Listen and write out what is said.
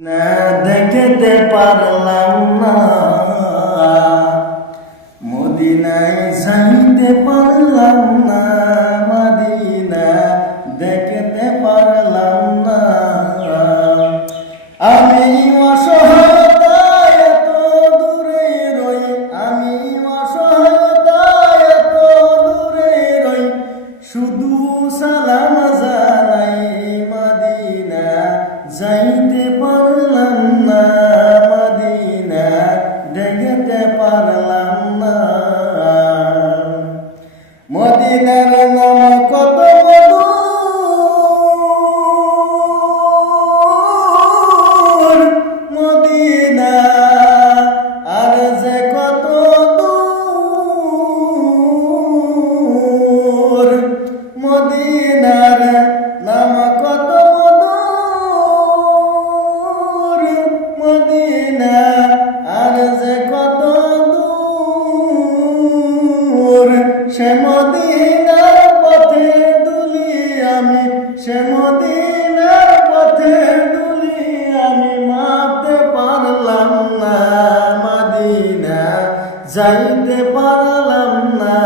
না দেখতে পারলাম না, মদিনায় যাইতে পারলাম না, মদিনা দেখতে পারলাম না। আমি অসহায় এত দূরে রই, আমি অসহায় এত দূরে রই, শুধু সালাম জানাই মদিনা যাইতে পারলাম না, মদিনা দেখতে পারলাম না। মদিনার নাম কত মধুর, মদিনা আর যে কত দূর, মদিনার নাম কত মধুর, মদিনা আর যে কত দূর। সে মদিনার পথে দুলি আমি, সে মদিনার পথে দুলি আমি, মাপতে পারলাম না, মদিনা যাইতে পারলাম না।